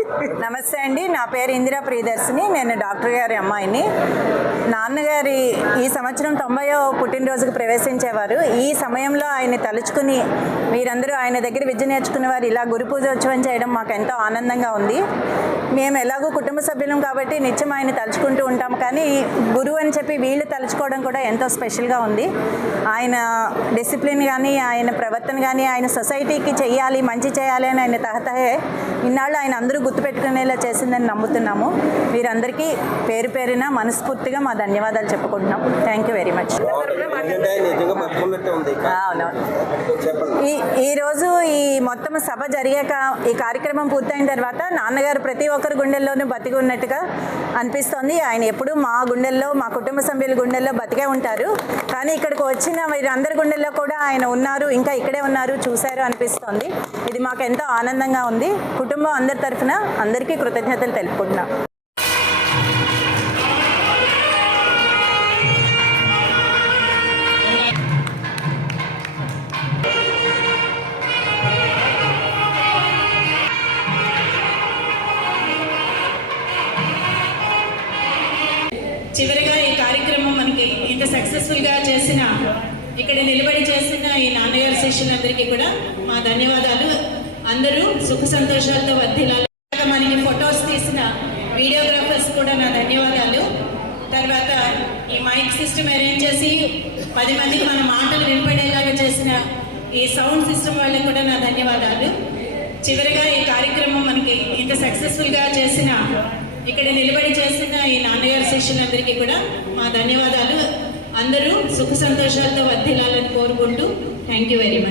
నమస్తే అండి నా పేరు ఇందిరా ప్రియదర్శిని నేను డాక్టర్ గారి అమ్మాయిని. నాన్నగారి ఈ సంవత్సరం తొంభయో పుట్టినరోజుకు ప్రవేశించేవారు. ఈ సమయంలో ఆయన తలుచుకుని మీరందరూ ఆయన దగ్గర విద్య నేర్చుకున్న వారు ఇలా గురు పూజోత్సవం చేయడం మాకు ఎంతో ఆనందంగా ఉంది. మేము ఎలాగో కుటుంబ సభ్యులం కాబట్టి నిత్యం ఆయన తలుచుకుంటూ ఉంటాం. కానీ గురువు అని చెప్పి వీళ్ళు తలుచుకోవడం కూడా ఎంతో స్పెషల్గా ఉంది. ఆయన డిసిప్లిన్ కానీ ఆయన ప్రవర్తన కానీ ఆయన సొసైటీకి చేయాలి మంచి చేయాలి అని ఆయన తహతహే ఇన్నాళ్ళు ఆయన అందరూ గుర్తుపెట్టుకునేలా చేసిందని నమ్ముతున్నాము. మీరందరికీ పేరు పేరున మనస్ఫూర్తిగా మా ధన్యవాదాలు చెప్పుకుంటున్నాం. థ్యాంక్ యూ వెరీ మచ్ ఈ ఈరోజు ఈ మొత్తం సభ జరిగాక ఈ కార్యక్రమం పూర్తయిన తర్వాత నాన్నగారు ప్రతి ఒక్కరి గుండెల్లోనూ బతికి ఉన్నట్టుగా అనిపిస్తోంది. ఆయన ఎప్పుడూ మా గుండెల్లో మా కుటుంబ సభ్యుల గుండెల్లో బతికే ఉంటారు. కానీ ఇక్కడికి వచ్చిన వీరందరి గుండెల్లో కూడా ఆయన ఉన్నారు ఇంకా ఇక్కడే ఉన్నారు చూశారు అనిపిస్తోంది. ఇది మాకు ఎంతో ఆనందంగా ఉంది. కుటుంబం అందరి తరఫున అందరికీ కృతజ్ఞతలు తెలుపుకుంటున్నాం. చివరిగా ఈ కార్యక్రమం మనకి ఇంత సక్సెస్ఫుల్గా చేసిన ఇక్కడ నిలబడి చేసిన ఈ నాన్నగారి శిష్యులందరికీ కూడా మా ధన్యవాదాలు. అందరూ సుఖ సంతోషాలతో వర్ధిల్లాలి. మనకి ఫొటోస్ తీసిన వీడియోగ్రాఫర్స్ కూడా నా ధన్యవాదాలు. తర్వాత ఈ మైక్ సిస్టమ్ అరేంజ్ చేసి పది మందికి మన మాటలు వినపడేలాగా చేసిన ఈ సౌండ్ సిస్టమ్ వాళ్ళకి కూడా నా ధన్యవాదాలు. చివరిగా ఈ కార్యక్రమం మనకి ఇంత సక్సెస్ఫుల్గా చేసిన ఇక్కడ నిలబడి చేసిన ఈ నాన్నగారి శిష్యులందరికీ కూడా మా ధన్యవాదాలు. అందరూ సుఖ సంతోషాలతో వర్ధిల్లాలని కోరుకుంటూ థ్యాంక్ యూ వెరీ మచ్